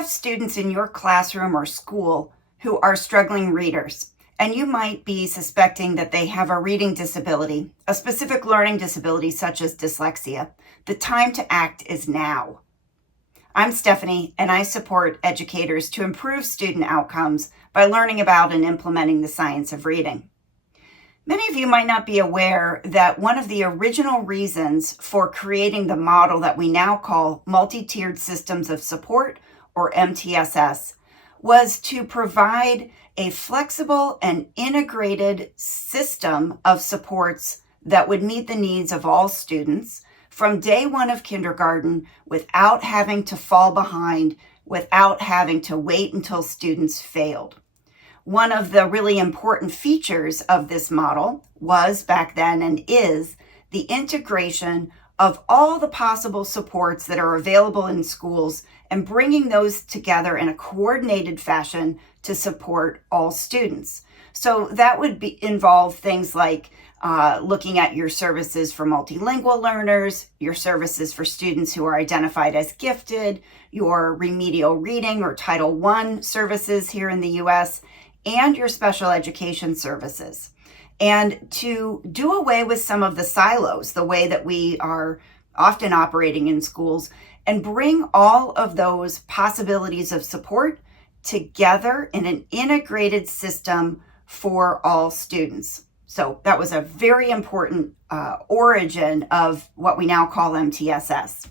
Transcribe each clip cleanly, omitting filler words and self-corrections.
have students in your classroom or school who are struggling readers, and you might be suspecting that they have a reading disability, a specific learning disability such as dyslexia. The time to act is now. I'm Stephanie, and I support educators to improve student outcomes by learning about and implementing the science of reading. Many of you might not be aware that one of the original reasons for creating the model that we now call multi-tiered systems of support, or MTSS, was to provide a flexible and integrated system of supports that would meet the needs of all students from day one of kindergarten without having to fall behind, without having to wait until students failed. One of the really important features of this model was back then and is the integration of all the possible supports that are available in schools and bringing those together in a coordinated fashion to support all students. So that would involve things like looking at your services for multilingual learners, your services for students who are identified as gifted, your remedial reading or Title I services here in the U.S., and your special education services. And to do away with some of the silos, the way that we are often operating in schools, and bring all of those possibilities of support together in an integrated system for all students. So that was a very important origin of what we now call MTSS.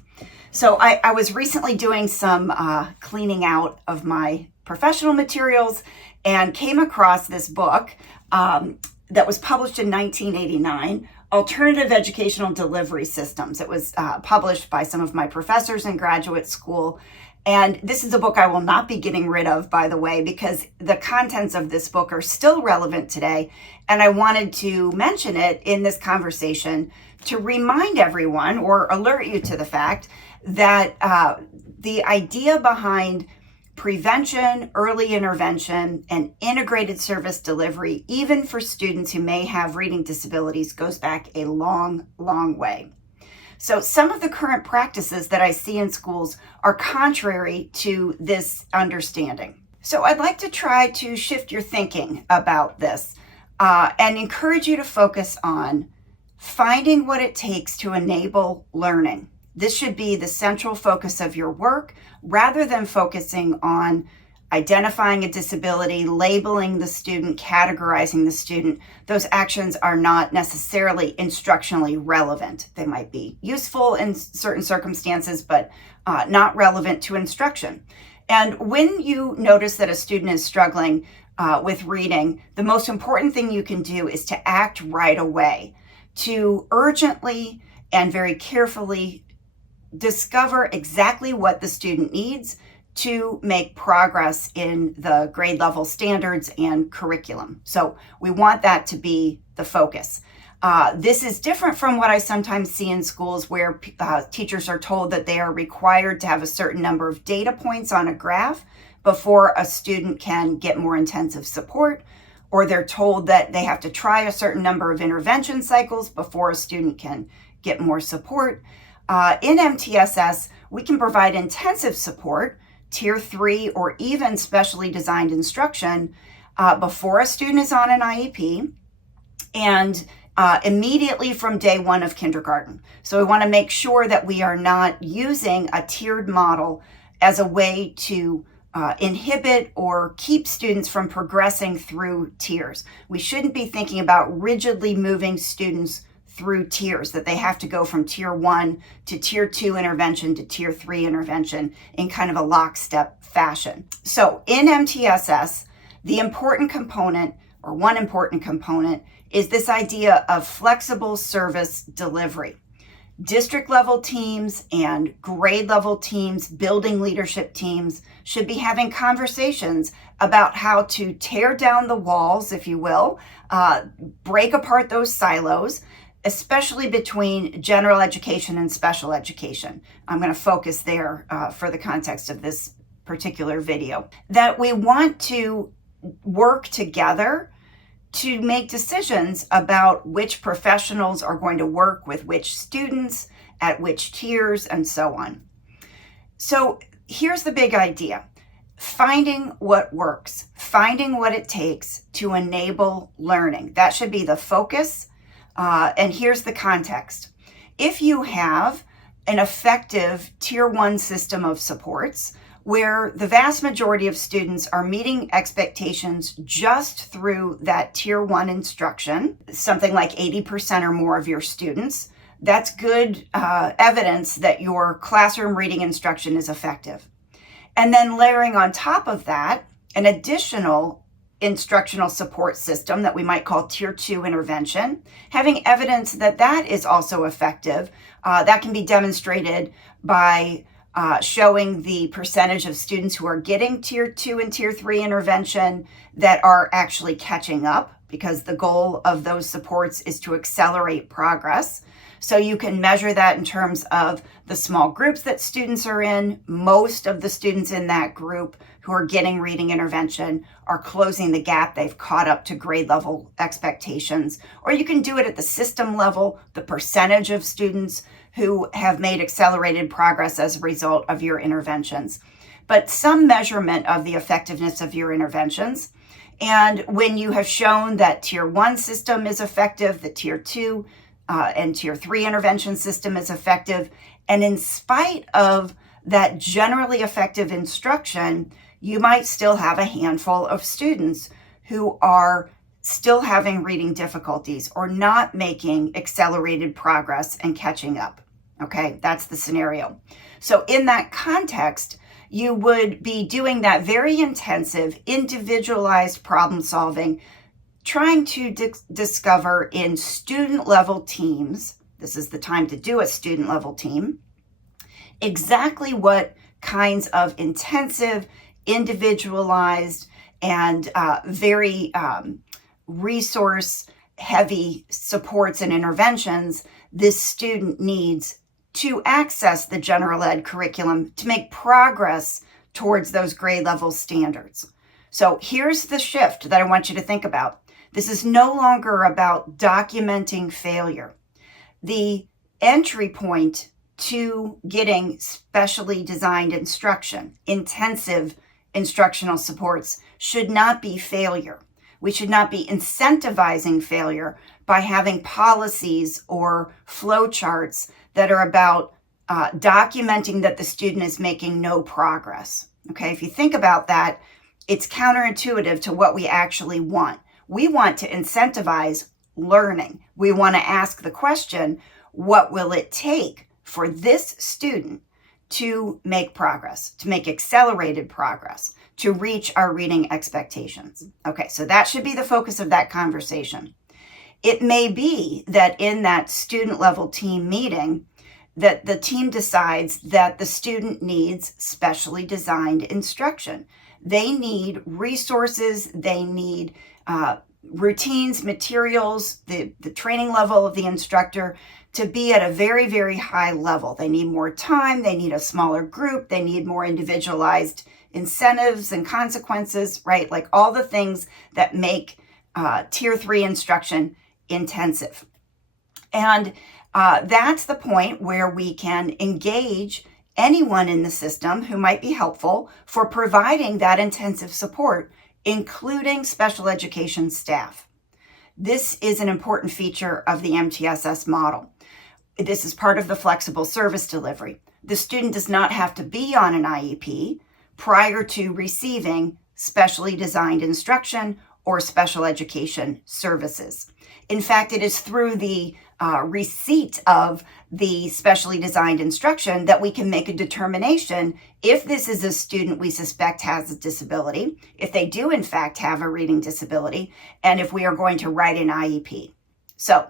So I was recently doing some cleaning out of my professional materials and came across this book that was published in 1989, Alternative Educational Delivery Systems. It was published by some of my professors in graduate school. And this is a book I will not be getting rid of, by the way, because the contents of this book are still relevant today. And I wanted to mention it in this conversation to remind everyone or alert you to the fact that the idea behind prevention, early intervention, and integrated service delivery, even for students who may have reading disabilities, goes back a long, long way. So some of the current practices that I see in schools are contrary to this understanding. So I'd like to try to shift your thinking about this and encourage you to focus on finding what it takes to enable learning. This should be the central focus of your work rather than focusing on identifying a disability, labeling the student, categorizing the student. Those actions are not necessarily instructionally relevant. They might be useful in certain circumstances, but not relevant to instruction. And when you notice that a student is struggling with reading, the most important thing you can do is to act right away, to urgently and very carefully discover exactly what the student needs to make progress in the grade level standards and curriculum. So we want that to be the focus. This is different from what I sometimes see in schools where teachers are told that they are required to have a certain number of data points on a graph before a student can get more intensive support, or they're told that they have to try a certain number of intervention cycles before a student can get more support. In MTSS, we can provide intensive support, Tier 3, or even specially designed instruction before a student is on an IEP and immediately from day one of kindergarten. So we want to make sure that we are not using a tiered model as a way to inhibit or keep students from progressing through tiers. We shouldn't be thinking about rigidly moving students through tiers, that they have to go from Tier 1 to Tier 2 intervention to Tier 3 intervention in kind of a lockstep fashion. So in MTSS, the important component, or one important component, is this idea of flexible service delivery. District level teams and grade level teams, building leadership teams, should be having conversations about how to tear down the walls, if you will, break apart those silos, especially between general education and special education. I'm going to focus there for the context of this particular video. That we want to work together to make decisions about which professionals are going to work with which students, at which tiers, and so on. So here's the big idea. finding what works, finding what it takes to enable learning. That should be the focus. And here's the context. If you have an effective Tier 1 system of supports where the vast majority of students are meeting expectations just through that Tier 1 instruction, something like 80% or more of your students, that's good evidence that your classroom reading instruction is effective. And then layering on top of that an additional instructional support system that we might call Tier 2 intervention, having evidence that that is also effective. That can be demonstrated by showing the percentage of students who are getting Tier 2 and Tier 3 intervention that are actually catching up, because the goal of those supports is to accelerate progress. So you can measure that in terms of the small groups that students are in. Most of the students in that group who are getting reading intervention are closing the gap. They've caught up to grade level expectations. Or you can do it at the system level, the percentage of students who have made accelerated progress as a result of your interventions. But some measurement of the effectiveness of your interventions. And when you have shown that Tier 1 system is effective, the Tier 2 and Tier 3 intervention system is effective, and in spite of that generally effective instruction, you might still have a handful of students who are still having reading difficulties or not making accelerated progress and catching up. Okay, that's the scenario. So in that context, you would be doing that very intensive, individualized problem solving, trying to discover in student level teams, this is the time to do a student level team, exactly what kinds of intensive, individualized, and very resource heavy supports and interventions this student needs to access the general ed curriculum to make progress towards those grade level standards. So here's the shift that I want you to think about. This is no longer about documenting failure. The entry point to getting specially designed instruction, intensive instructional supports, should not be failure. We should not be incentivizing failure by having policies or flowcharts that are about documenting that the student is making no progress. Okay, if you think about that, it's counterintuitive to what we actually want. We want to incentivize learning. We want to ask the question, what will it take for this student to make progress, to make accelerated progress, to reach our reading expectations? Okay, so that should be the focus of that conversation. It may be that in that student level team meeting, that the team decides that the student needs specially designed instruction. They need resources, they need routines, materials, the training level of the instructor to be at a very, very high level. They need more time, they need a smaller group, they need more individualized incentives and consequences, right? Like all the things that make Tier 3 instruction intensive. And that's the point where we can engage anyone in the system who might be helpful for providing that intensive support, including special education staff. This is an important feature of the MTSS model. This is part of the flexible service delivery. The student does not have to be on an IEP prior to receiving specially designed instruction or special education services. In fact, it is through the receipt of the specially designed instruction that we can make a determination if this is a student we suspect has a disability, if they do in fact have a reading disability, and if we are going to write an IEP. So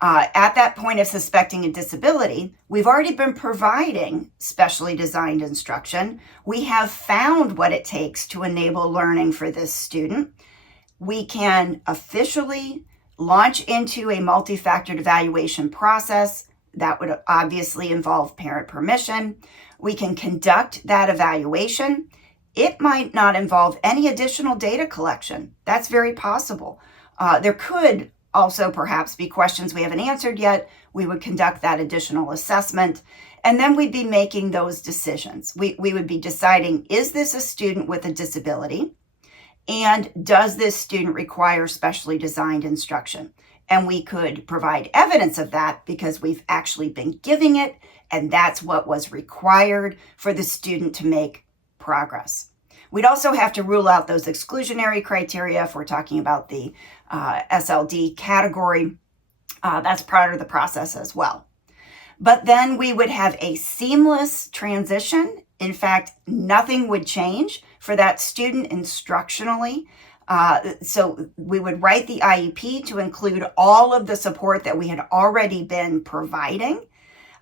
at that point of suspecting a disability, we've already been providing specially designed instruction. We have found what it takes to enable learning for this student. We can officially launch into a multi-factored evaluation process. That would obviously involve parent permission. We can conduct that evaluation. It might not involve any additional data collection. That's very possible. There could also perhaps be questions we haven't answered yet. We would conduct that additional assessment. And then we'd be making those decisions. We would be deciding, is this a student with a disability? And does this student require specially designed instruction? And we could provide evidence of that because we've actually been giving it, and that's what was required for the student to make progress. We'd also have to rule out those exclusionary criteria if we're talking about the SLD category. That's part of the process as well. But then we would have a seamless transition. In fact, nothing would change for that student instructionally. So we would write the IEP to include all of the support that we had already been providing.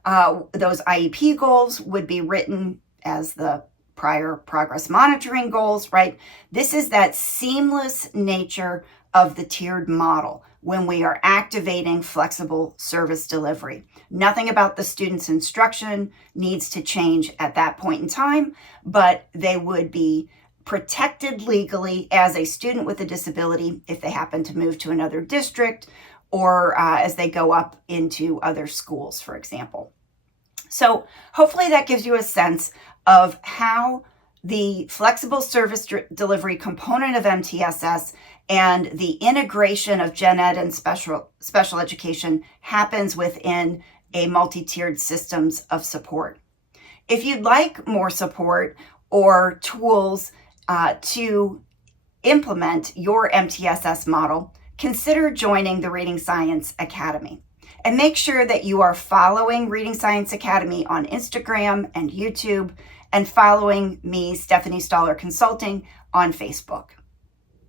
Those IEP goals would be written as the prior progress monitoring goals, right? This is that seamless nature of the tiered model when we are activating flexible service delivery. Nothing about the student's instruction needs to change at that point in time, but they would be protected legally as a student with a disability if they happen to move to another district or as they go up into other schools, for example. So hopefully that gives you a sense of how the flexible service delivery component of MTSS and the integration of gen ed and special education happens within a multi-tiered systems of support. If you'd like more support or tools to implement your MTSS model, consider joining the Reading Science Academy. And make sure that you are following Reading Science Academy on Instagram and YouTube, and following me, Stephanie Stollar Consulting, on Facebook.